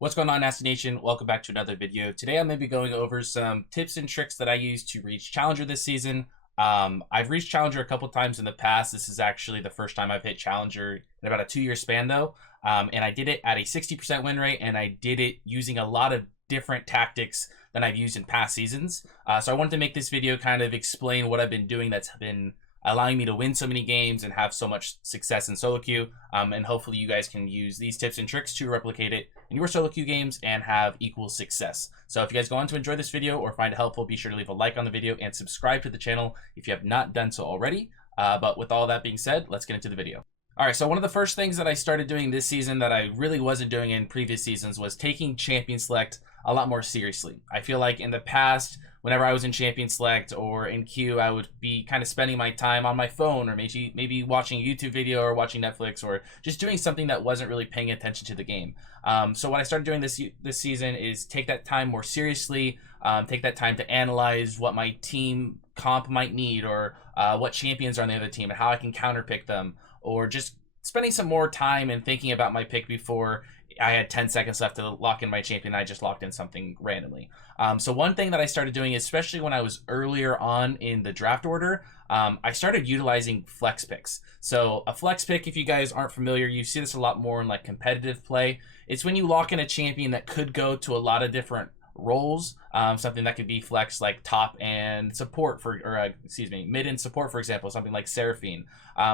What's going on, Nasteey Nation? Welcome back to another video. Today I'm going to be going over some tips and tricks that I use to reach Challenger this season. I've reached Challenger a couple times in the past. This is actually the first time I've hit Challenger in about a 2-year span though. And I did it at a 60% win rate, and I did it using a lot of different tactics than I've used in past seasons. So I wanted to make this video kind of explain what I've been doing that's been allowing me to win so many games and have so much success in solo queue. And hopefully you guys can use these tips and tricks to replicate it in your solo queue games and have equal success. So if you guys go on to enjoy this video or find it helpful, be sure to leave a like on the video and subscribe to the channel if you have not done so already. But with all that being said, let's get into the video. All right, so one of the first things that I started doing this season that I really wasn't doing in previous seasons was taking Champion Select a lot more seriously. I feel like in the past, whenever I was in Champion Select or in queue, I would be kind of spending my time on my phone or maybe watching a YouTube video or watching Netflix or just doing something that wasn't really paying attention to the game. So what I started doing this season is take that time more seriously, take that time to analyze what my team comp might need or what champions are on the other team and how I can counterpick them, or just spending some more time and thinking about my pick before I had 10 seconds left to lock in my champion. I just locked in something randomly. So one thing that I started doing, especially when I was earlier on in the draft order, I started utilizing flex picks. So a flex pick, if you guys aren't familiar, you see this a lot more in like competitive play. It's when you lock in a champion that could go to a lot of different roles, something that could be flex like top and support mid and support, for example, something like Seraphine,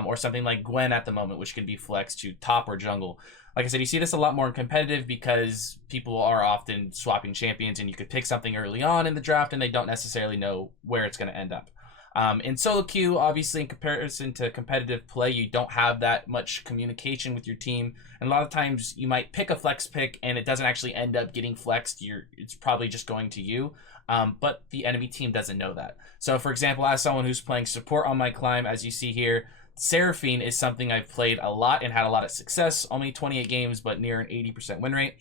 or something like Gwen at the moment, which can be flexed to top or jungle. Like I said, you see this a lot more in competitive because people are often swapping champions, and you could pick something early on in the draft and they don't necessarily know where it's going to end up. In solo queue, obviously, in comparison to competitive play, you don't have that much communication with your team, and a lot of times you might pick a flex pick and it doesn't actually end up getting flexed. It's probably just going to you, but the enemy team doesn't know that. So for example, as someone who's playing support on my climb, as you see here, Seraphine is something I've played a lot and had a lot of success, only 28 games, but near an 80% win rate.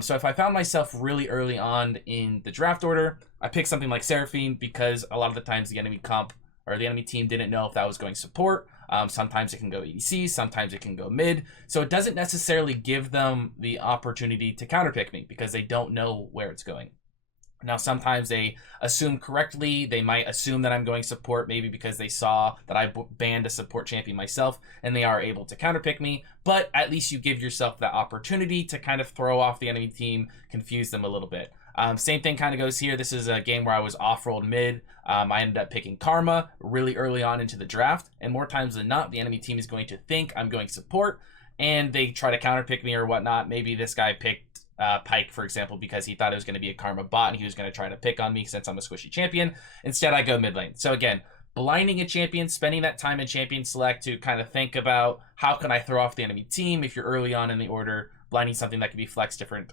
So if I found myself really early on in the draft order, I picked something like Seraphine because a lot of the times the enemy comp or the enemy team didn't know if that was going support. Sometimes it can go ADC, sometimes it can go mid. So it doesn't necessarily give them the opportunity to counterpick me because they don't know where it's going. Now, sometimes they assume correctly. They might assume that I'm going support, maybe because they saw that I banned a support champion myself, and they are able to counterpick me. But at least you give yourself that opportunity to kind of throw off the enemy team, confuse them a little bit. Same thing kind of goes here. This is a game where I was off-rolled mid. I ended up picking Karma really early on into the draft, and more times than not, the enemy team is going to think I'm going support, and they try to counterpick me or whatnot. Maybe this guy picked Pike, for example, because he thought it was going to be a Karma bot and he was going to try to pick on me since I'm a squishy champion. Instead, I go mid lane. So again, blinding a champion, spending that time in Champion Select to kind of think about how can I throw off the enemy team if you're early on in the order, blinding something that can be flex different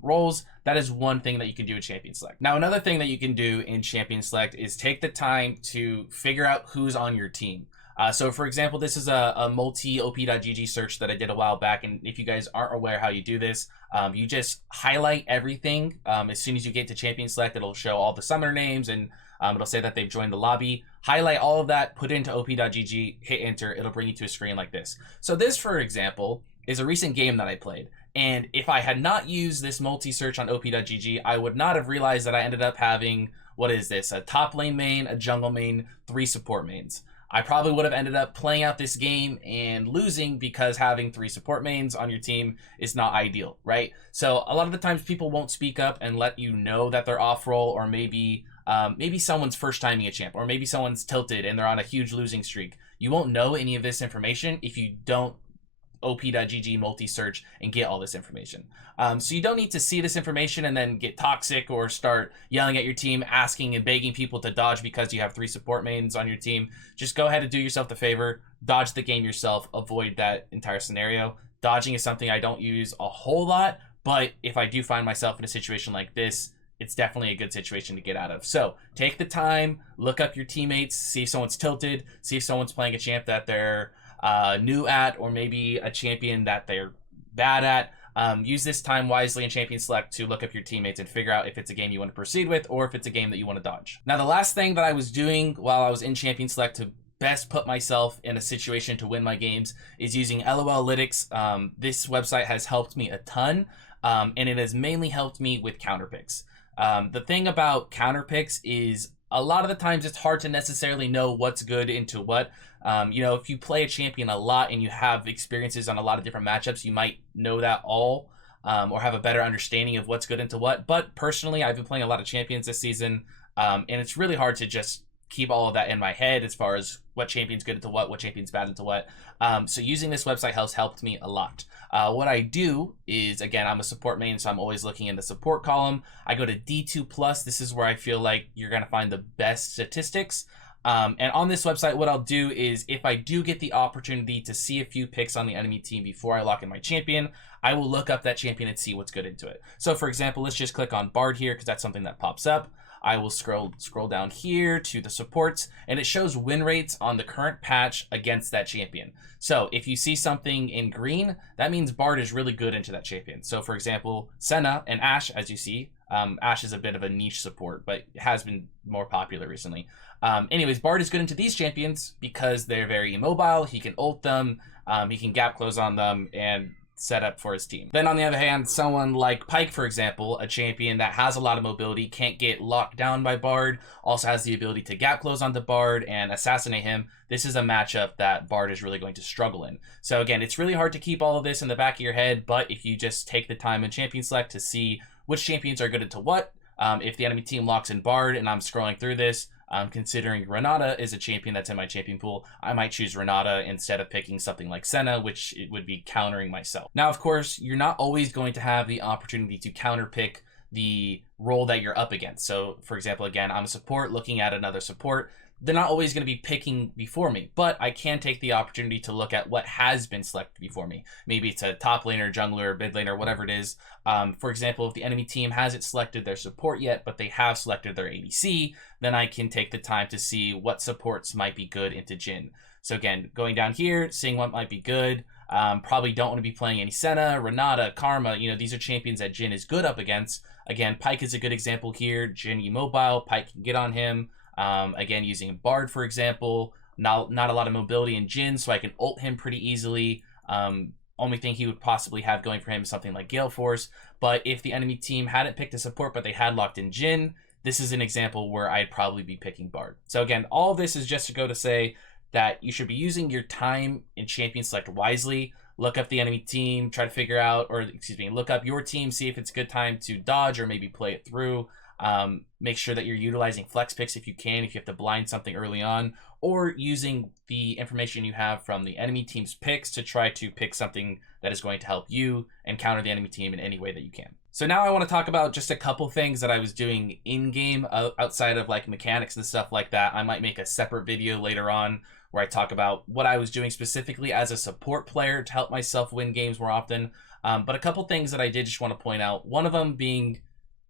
roles. That is one thing that you can do in Champion Select. Now, another thing that you can do in Champion Select is take the time to figure out who's on your team. So for example, this is a multi-op.gg search that I did a while back, and if you guys aren't aware how you do this, you just highlight everything. As soon as you get to Champion Select, it'll show all the summoner names, and it'll say that they've joined the lobby. Highlight all of that, put it into op.gg, hit enter, it'll bring you to a screen like this. So this, for example, is a recent game that I played, and if I had not used this multi-search on op.gg, I would not have realized that I ended up having, what is this, a top lane main, a jungle main, 3 support mains. I probably would have ended up playing out this game and losing because having 3 support mains on your team is not ideal, right? So a lot of the times people won't speak up and let you know that they're off roll, or maybe someone's first timing a champ, or maybe someone's tilted and they're on a huge losing streak. You won't know any of this information if you don't op.gg multi-search and get all this information. So you don't need to see this information and then get toxic or start yelling at your team, asking and begging people to dodge because you have 3 support mains on your team. Just go ahead and do yourself the favor, dodge the game yourself, avoid that entire scenario. Dodging is something I don't use a whole lot, but if I do find myself in a situation like this, it's definitely a good situation to get out of. So take the time, look up your teammates, see if someone's tilted, see if someone's playing a champ that they're new at, or maybe a champion that they're bad at. Use this time wisely in Champion Select to look up your teammates and figure out if it's a game you want to proceed with or if it's a game that you want to dodge. Now, the last thing that I was doing while I was in Champion Select to best put myself in a situation to win my games is using LOL Lytics. This website has helped me a ton. and it has mainly helped me with counter picks. The thing about counter picks is a lot of the times it's hard to necessarily know what's good into what. If you play a champion a lot and you have experiences on a lot of different matchups, you might know that all, or have a better understanding of what's good into what. But personally, I've been playing a lot of champions this season, and it's really hard to just keep all of that in my head as far as what champion's good into what champion's bad into what. So using this website has helped me a lot. What I do is, again, I'm a support main, so I'm always looking in the support column. I go to D2+. This is where I feel like you're going to find the best statistics. And on this website, what I'll do is, if I do get the opportunity to see a few picks on the enemy team before I lock in my champion, I will look up that champion and see what's good into it. So for example, let's just click on Bard here because that's something that pops up. I will scroll down here to the supports, and it shows win rates on the current patch against that champion. So if you see something in green, that means Bard is really good into that champion. So for example, Senna and Ashe, as you see, Ashe is a bit of a niche support, but has been more popular recently. Anyways, Bard is good into these champions because they're very immobile. He can ult them, he can gap close on them, and set up for his team. Then on the other hand, someone like Pyke, for example, a champion that has a lot of mobility, can't get locked down by Bard, also has the ability to gap close onto Bard and assassinate him. This is a matchup that Bard is really going to struggle in. So again, it's really hard to keep all of this in the back of your head, but if you just take the time in champion select to see which champions are good into what, if the enemy team locks in Bard and I'm scrolling through this, considering Renata is a champion that's in my champion pool, I might choose Renata instead of picking something like Senna, which it would be countering myself. Now, of course, you're not always going to have the opportunity to counter pick the role that you're up against. So, for example, again, I'm a support looking at another support. They're not always going to be picking before me, but I can take the opportunity to look at what has been selected before me. Maybe it's a top laner, jungler, mid laner, whatever it is. For example, if the enemy team hasn't selected their support yet, but they have selected their ADC, then I can take the time to see what supports might be good into Jhin. So again, going down here, seeing what might be good. Probably don't want to be playing any Senna, Renata, Karma. These are champions that Jhin is good up against. Again, Pyke is a good example here. Jhin immobile, Pyke can get on him. Again, using Bard, for example, not a lot of mobility in Jhin, so I can ult him pretty easily. Only thing he would possibly have going for him is something like Gale Force. But if the enemy team hadn't picked a support, but they had locked in Jhin, this is an example where I'd probably be picking Bard. So again, all this is just to go to say that you should be using your time in champion select wisely. Look up the enemy team, try to figure out, look up your team, see if it's a good time to dodge or maybe play it through. Make sure that you're utilizing flex picks if you can, if you have to blind something early on, or using the information you have from the enemy team's picks to try to pick something that is going to help you and counter the enemy team in any way that you can. So now I want to talk about just a couple things that I was doing in game outside of like mechanics and stuff like that. I might make a separate video later on where I talk about what I was doing specifically as a support player to help myself win games more often. But a couple things that I did just want to point out, one of them being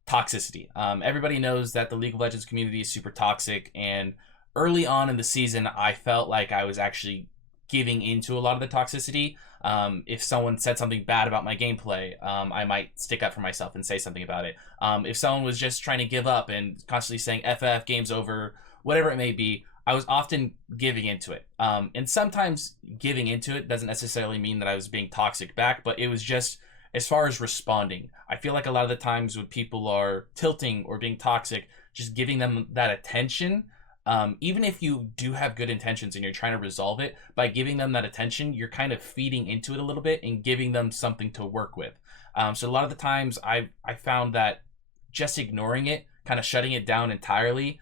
toxicity. Everybody knows that the League of Legends community is super toxic, and early on in the season, I felt like I was actually giving into a lot of the toxicity. If someone said something bad about my gameplay, I might stick up for myself and say something about it. If someone was just trying to give up and constantly saying FF, game's over, whatever it may be, I was often giving into it. And sometimes giving into it doesn't necessarily mean that I was being toxic back, but it was just as far as responding. I feel like a lot of the times when people are tilting or being toxic, just giving them that attention, even if you do have good intentions and you're trying to resolve it, by giving them that attention, you're kind of feeding into it a little bit and giving them something to work with. So a lot of the times I found that just ignoring it, kind of shutting it down entirely,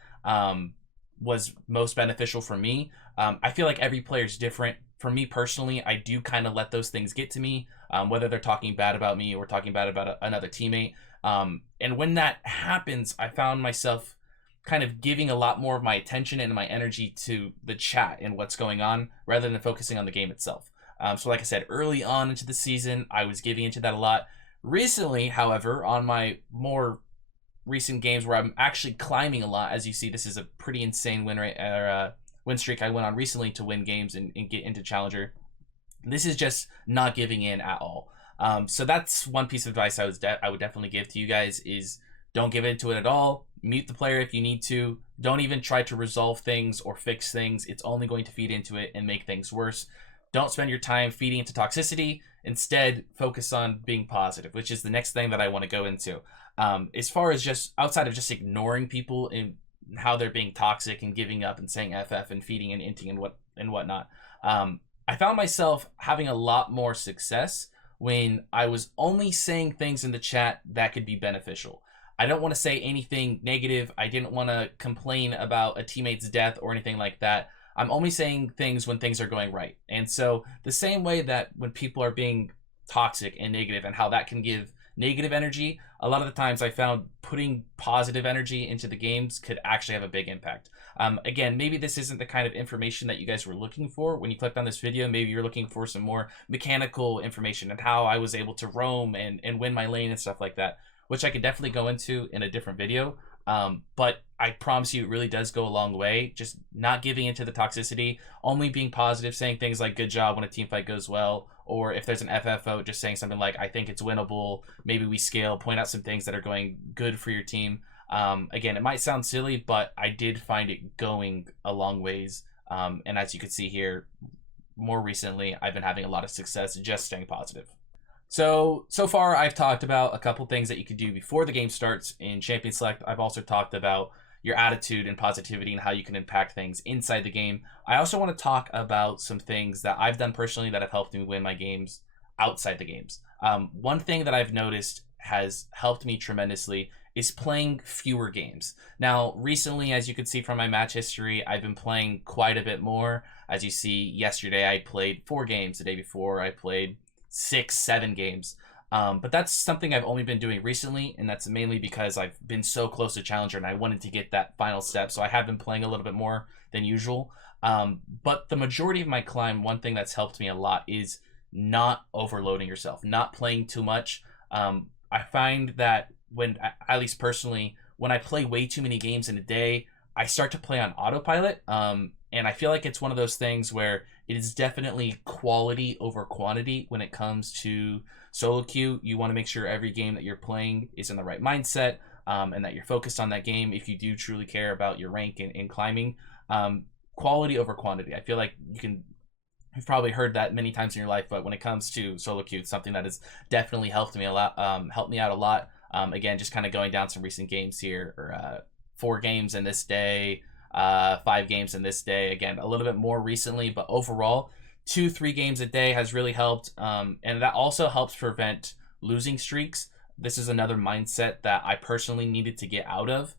was most beneficial for me. I feel like every player is different. For me personally, I do kind of let those things get to me, whether they're talking bad about me or talking bad about another teammate. And when that happens, I found myself kind of giving a lot more of my attention and my energy to the chat and what's going on rather than focusing on the game itself. So like I said, early on into the season, I was giving into that a lot. Recently, however, on my more recent games where I'm actually climbing a lot, as you see, this is a pretty insane win rate, win streak I went on recently to win games and get into Challenger. This is just not giving in at all. So that's one piece of advice I would definitely give to you guys is don't give into it at all. Mute the player if you need to. Don't even try to resolve things or fix things. It's only going to feed into it and make things worse. Don't spend your time feeding into toxicity. Instead, focus on being positive, which is the next thing that I want to go into. As far as just outside of just ignoring people and how they're being toxic and giving up and saying FF and feeding and inting and whatnot, I found myself having a lot more success when I was only saying things in the chat that could be beneficial. I don't want to say anything negative. I didn't want to complain about a teammate's death or anything like that. I'm only saying things when things are going right. And so the same way that when people are being toxic and negative and how that can give negative energy, a lot of the times I found putting positive energy into the games could actually have a big impact. Again, maybe this isn't the kind of information that you guys were looking for when you clicked on this video. Maybe you're looking for some more mechanical information and how I was able to roam and win my lane and stuff like that, which I could definitely go into in a different video. But I promise you it really does go a long way. Just not giving into the toxicity, only being positive, saying things like good job when a team fight goes well, or if there's an FFO, just saying something like I think it's winnable, maybe we scale, point out some things that are going good for your team. Again, it might sound silly, but I did find it going a long ways. And as you can see here, more recently, I've been having a lot of success just staying positive. So far I've talked about a couple things that you could do before the game starts in Champion Select. I've also talked about your attitude and positivity and how you can impact things inside the game. I also want to talk about some things that I've done personally that have helped me win my games outside the games. One thing that I've noticed has helped me tremendously is playing fewer games. Now, recently, as you can see from my match history, I've been playing quite a bit more. As you see, yesterday I played 4 games. The day before I played 6, 7 games. But that's something I've only been doing recently, and that's mainly because I've been so close to Challenger and I wanted to get that final step. So I have been playing a little bit more than usual. But the majority of my climb, one thing that's helped me a lot is not overloading yourself, not playing too much. I find that when, at least personally, when I play way too many games in a day, I start to play on autopilot. And I feel like it's one of those things where it is definitely quality over quantity when it comes to solo queue. You want to make sure every game that you're playing is in the right mindset, and that you're focused on that game if you do truly care about your rank in climbing. Quality over quantity. I feel like you've probably heard that many times in your life, but when it comes to solo queue, it's something that has definitely helped me a lot. Helped me out a lot. Again, just kind of going down some recent games here, or 4 games in this day, 5 games in this day. Again, a little bit more recently, but overall 2-3 games a day has really helped. And that also helps prevent losing streaks. This is another mindset that I personally needed to get out of.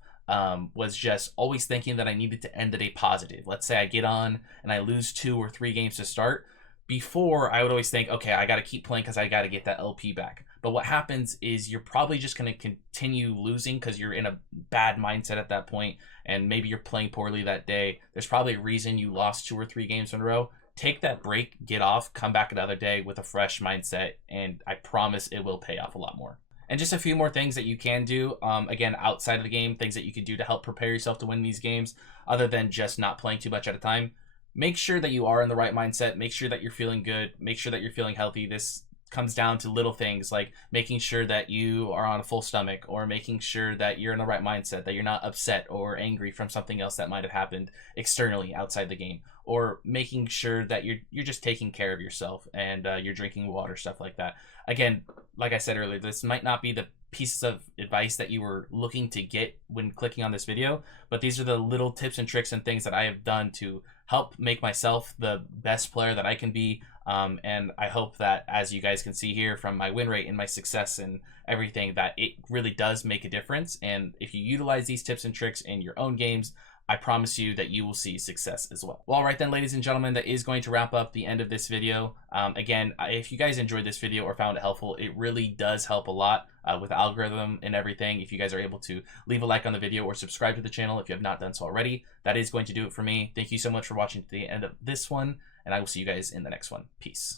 Was just always thinking that I needed to end the day positive. Let's say I get on and I lose 2 or 3 games to start. Before, I would always think, okay, I got to keep playing because I got to get that LP back. But what happens is you're probably just going to continue losing because you're in a bad mindset at that point, and maybe you're playing poorly that day. There's probably a reason you lost 2 or 3 games in a row. Take that break, get off, come back another day with a fresh mindset, and I promise it will pay off a lot more. And just a few more things that you can do, again, outside of the game, things that you can do to help prepare yourself to win these games, other than just not playing too much at a time. Make sure that you are in the right mindset. Make sure that you're feeling good. Make sure that you're feeling healthy. This comes down to little things like making sure that you are on a full stomach, or making sure that you're in the right mindset, that you're not upset or angry from something else that might have happened externally outside the game, or making sure that you're just taking care of yourself and you're drinking water, stuff like that. Again, like I said earlier, this might not be the pieces of advice that you were looking to get when clicking on this video, but these are the little tips and tricks and things that I have done to help make myself the best player that I can be. And I hope that, as you guys can see here from my win rate and my success and everything, that it really does make a difference. And if you utilize these tips and tricks in your own games, I promise you that you will see success as well. Well, all right then, ladies and gentlemen, that is going to wrap up the end of this video. Again, if you guys enjoyed this video or found it helpful, it really does help a lot with the algorithm and everything. If you guys are able to leave a like on the video or subscribe to the channel if you have not done so already, that is going to do it for me. Thank you so much for watching to the end of this one, and I will see you guys in the next one. Peace.